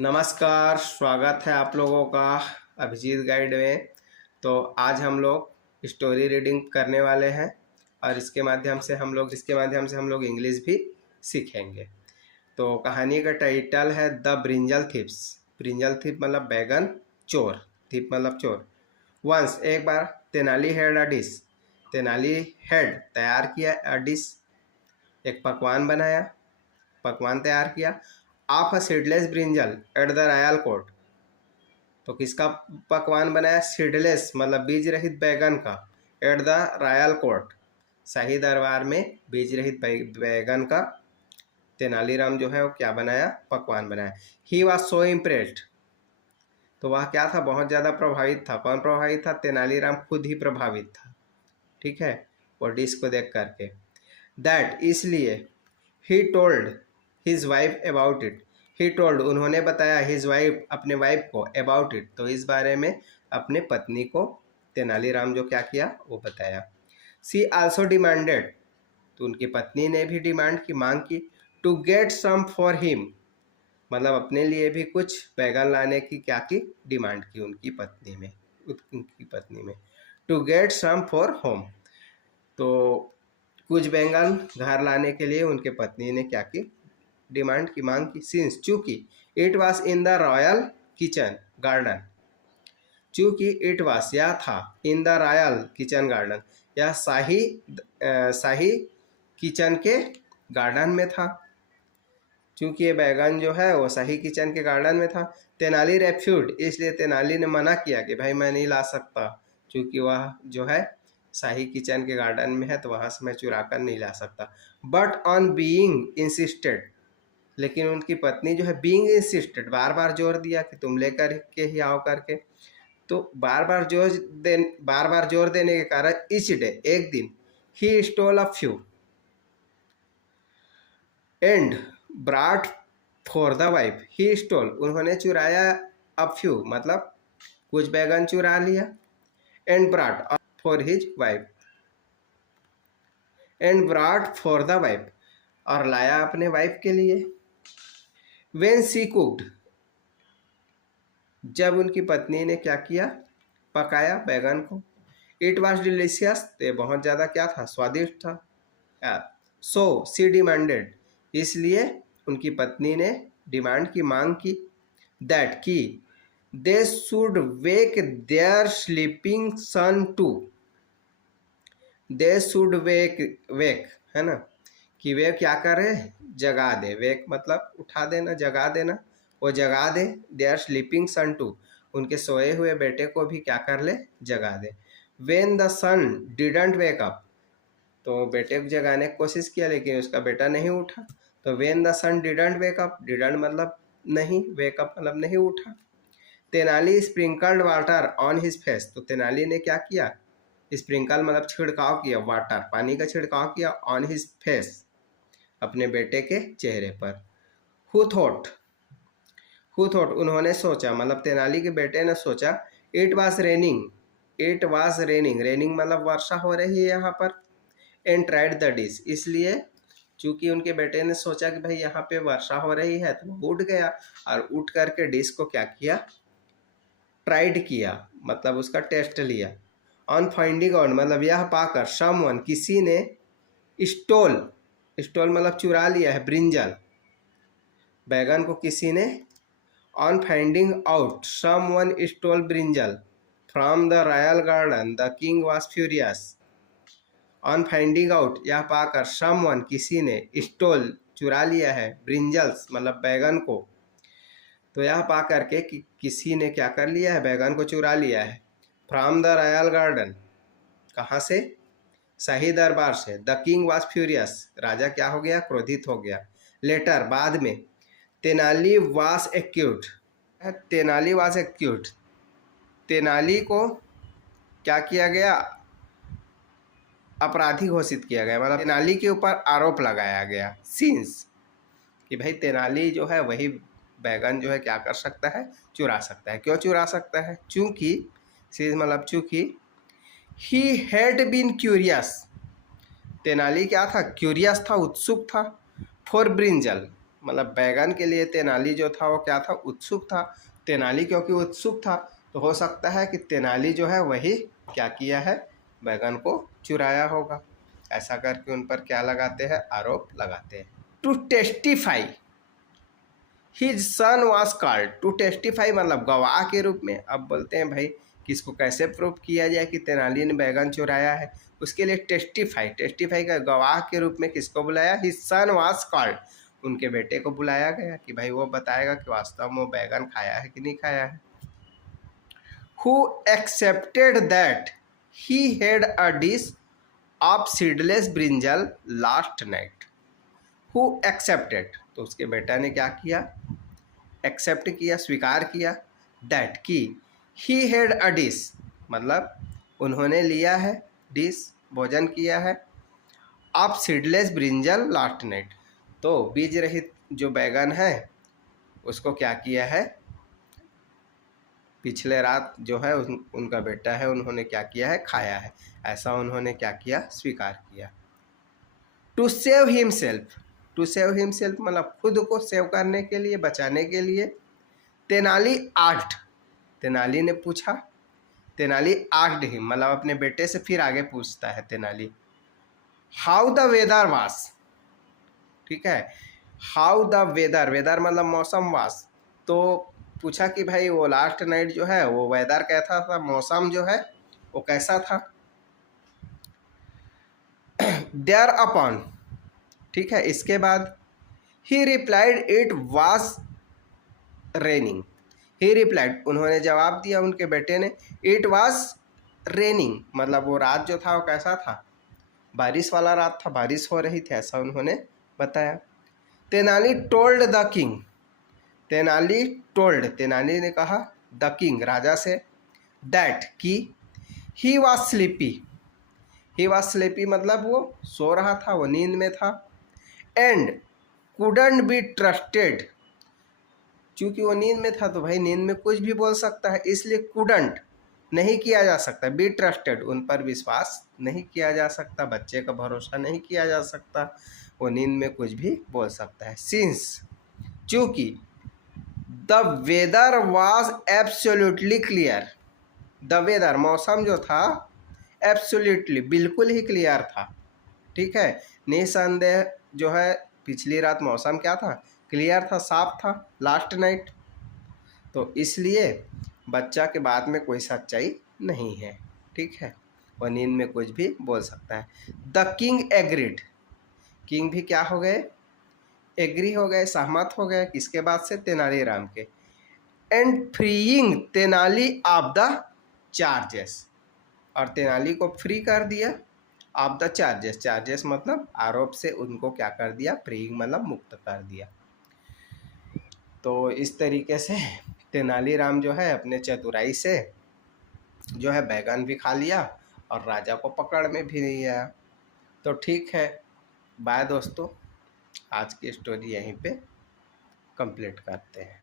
नमस्कार, स्वागत है आप लोगों का अभिजीत गाइड में। तो आज हम लोग स्टोरी रीडिंग करने वाले हैं और इसके माध्यम से हम लोग इंग्लिश भी सीखेंगे। तो कहानी का टाइटल है the brinjal thieves. Brinjal thief मतलब बैगन चोर, थिप मतलब चोर। वंस एक बार Tenali had a dish. Tenali had तैयार किया अ डिश, एक पकवान तैयार किया। Of a seedless brinjal at the royal court. तो किसका पकवान बनाया? सीडलेस मतलब बीज रहित बैगन का। एट द रॉयल कोर्ट, शाही दरबार में बीज रहित बैगन का तेनालीराम जो है वो क्या बनाया? पकवान बनाया। He was so impressed. तो वह क्या था? बहुत ज़्यादा प्रभावित था। कौन प्रभावित था? तेनालीराम खुद ही प्रभावित था। ठीक है, वो डिश को देख करके। दैट इसलिए he told his wife about it. He told उन्होंने बताया, हिज वाइफ अपने वाइफ को, अबाउट इट तो इस बारे में अपने पत्नी को तेनालीराम जो क्या किया वो बताया। सी आल्सो डिमांडेड तो उनकी पत्नी ने भी डिमांड की, मांग की। To get some for him मतलब अपने लिए भी कुछ बैगन लाने की क्या की? डिमांड की उनकी पत्नी में। To get some for home तो कुछ बैंगन घर लाने के लिए उनके पत्नी ने क्या की? डिमांड की, मांग की। सिंस चूंकि it was in the royal kitchen garden, चूंकि इट वाज यह था, in the royal kitchen garden यह शाही किचन के गार्डन में था। चूंकि ये बैगन जो है वो शाही किचन के गार्डन में था। तेनाली रेफ्यूड इसलिए तेनाली ने मना किया कि भाई मैं नहीं ला सकता, क्योंकि वह जो है शाही किचन के गार्डन में है तो वहां से मैं चुरा कर नहीं ला सकता। बट ऑन बीइंग इंसिस्टेड लेकिन उनकी पत्नी जो है बीइंग इंसिस्टेड बार बार जोर दिया कि तुम लेकर के ही आओ करके। तो बार बार जोर देने के कारण इच डे एक दिन he stole a few and ब्राट for the wife. He stole उन्होंने चुराया, अ फ्यू मतलब कुछ बैगन चुरा लिया। And ब्राट for his wife, and ब्राट for the wife और लाया अपने वाइफ के लिए। वेन सी कुक्ड जब उनकी पत्नी ने क्या किया? पकाया बैगन को। इट वॉज डिलीशियस तो बहुत ज़्यादा क्या था? स्वादिष्ट था। सो सी डिमांडेड इसलिए उनकी पत्नी ने डिमांड की, मांग की। दैट की they should wake their sleeping son too. They should wake है ना, कि वे क्या करे? जगा दे। वेक मतलब उठा देना, जगा देना। वो जगा दे देयर स्लीपिंग सन टू उनके सोए हुए बेटे को भी क्या कर ले? जगा दे। When the son didn't wake up तो बेटे को जगाने की कोशिश किया लेकिन उसका बेटा नहीं उठा। तो when the son didn't wake up, didn't मतलब नहीं, वेकअप मतलब नहीं उठा। Tenali sprinkled water on his face तो तेनाली ने क्या किया? स्प्रिंकल मतलब छिड़काव किया, वाटर पानी का छिड़काव किया, ऑन हिज फेस अपने बेटे के चेहरे पर। हु थॉट उन्होंने सोचा मतलब तेनाली के बेटे ने सोचा। इट वाज रेनिंग रेनिंग मतलब वर्षा हो रही है यहाँ पर। एंड ट्राइड द डिश इसलिए चूंकि उनके बेटे ने सोचा कि भाई यहाँ पे वर्षा हो रही है तो वो उठ गया और उठ करके डिश को क्या किया? ट्राइड किया मतलब उसका टेस्ट लिया। ऑन फाइंडिंग आउट मतलब यह पाकर समवन किसी ने स्टोल मतलब चुरा लिया है ब्रिंजल बैगन को किसी ने। On finding out someone stole brinjal from the royal garden the king was furious. On finding out यह पाकर समवन किसी ने स्टोल चुरा लिया है ब्रिंजल्स मतलब बैगन को। तो यह पा करके कि किसी ने क्या कर लिया है? बैगन को चुरा लिया है। फ्रॉम द रॉयल गार्डन कहाँ से? शाही दरबार से। द किंग वॉज फ्यूरियस राजा क्या हो गया? क्रोधित हो गया। लेटर बाद में तेनाली वॉज एक्यूट तेनाली को क्या किया गया? अपराधी घोषित किया गया मतलब तेनाली के ऊपर आरोप लगाया गया। सिंस कि भाई तेनाली जो है वही बैगन जो है क्या कर सकता है? चुरा सकता है। क्यों चुरा सकता है? चूंकि सिंस मतलब चूंकि he had been curious Tenali क्या था? क्यूरियस था, उत्सुक था। फॉर ब्रिंजल मतलब बैगन के लिए तेनाली जो था वो क्या था, उत्सुक था। तेनाली क्योंकि उत्सुक था तो हो सकता है कि तेनाली जो है वही क्या किया है, बैगन को चुराया होगा। ऐसा करके उन पर क्या लगाते हैं, आरोप लगाते हैं। To testify his son was called, to testify मतलब गवाह के रूप में। अब बोलते हैं भाई किसको कैसे प्रूफ किया जाए कि तेनाली ने बैगन चुराया है, उसके लिए टेस्टिफाई, टेस्टिफाई का गवाह के रूप में किसको बुलाया, हिज सन वाज कॉल्ड, उनके बेटे को बुलाया गया कि भाई वो बताएगा कि वास्तव में वो बैगन खाया है कि नहीं खाया है। Who accepted that he had a dish of seedless brinjal last night. Who accepted, तो उसके बेटा ने क्या किया, एक्सेप्ट किया, स्वीकार किया, दैट की ही हैड अ डिश मतलब उन्होंने लिया है, डिश भोजन किया है, of seedless brinjal last night, तो बीज रहित जो बैगन है उसको क्या किया है, पिछले रात जो है उनका बेटा है उन्होंने क्या किया है, खाया है। ऐसा उन्होंने क्या किया, स्वीकार किया। To save himself, to save himself मतलब खुद को सेव करने के लिए, बचाने के लिए। तेनाली आस्क्ड, तेनाली ने पूछा, तेनाली आस्क्ड हिम मतलब अपने बेटे से फिर आगे पूछता है तेनाली, हाउ द वेदर वास, ठीक है, हाउ द वेदर, वेदर मतलब मौसम वास, तो पूछा कि भाई वो लास्ट नाइट जो है वो वेदर कैसा था, मौसम जो है वो कैसा था। देयर अपॉन, ठीक है, इसके बाद ही replied it was raining, he replied उन्होंने जवाब दिया उनके बेटे ने, इट वाज रेनिंग मतलब वो रात जो था वो कैसा था, बारिश वाला रात था, बारिश हो रही थी, ऐसा उन्होंने बताया। Tenali told the king, Tenali told, Tenali ने कहा द किंग राजा से, दैट कि he was sleepy, he was sleepy मतलब वो सो रहा था, वो नींद में था। एंड कुडंट बी ट्रस्टेड, चूंकि वो नींद में था तो भाई नींद में कुछ भी बोल सकता है, इसलिए कुडंट नहीं किया जा सकता, बी ट्रस्टेड उन पर विश्वास नहीं किया जा सकता, बच्चे का भरोसा नहीं किया जा सकता, वो नींद में कुछ भी बोल सकता है। सिंस चूंकि the weather was absolutely clear, the weather मौसम जो था एब्सोल्युटली बिल्कुल ही क्लियर था, ठीक है, निसंदेह जो है पिछली रात मौसम क्या था, क्लियर था, साफ था, लास्ट नाइट, तो इसलिए बच्चा के बाद में कोई सच्चाई नहीं है, ठीक है, वह नींद में कुछ भी बोल सकता है। द किंग एग्रीड, किंग भी क्या हो गए, एग्री हो गए, सहमत हो गए, किसके बाद से, तेनालीराम के। And freeing Tenali of the charges, और तेनाली को फ्री कर दिया, ऑफ द चार्जेस, चार्जेस मतलब आरोप से उनको क्या कर दिया, फ्रीइंग मतलब मुक्त कर दिया। तो इस तरीके से तेनालीराम जो है अपने चतुराई से जो है बैगन भी खा लिया और राजा को पकड़ में भी नहीं आया। तो ठीक है, बाय दोस्तों, आज की स्टोरी यहीं पे कंप्लीट करते हैं।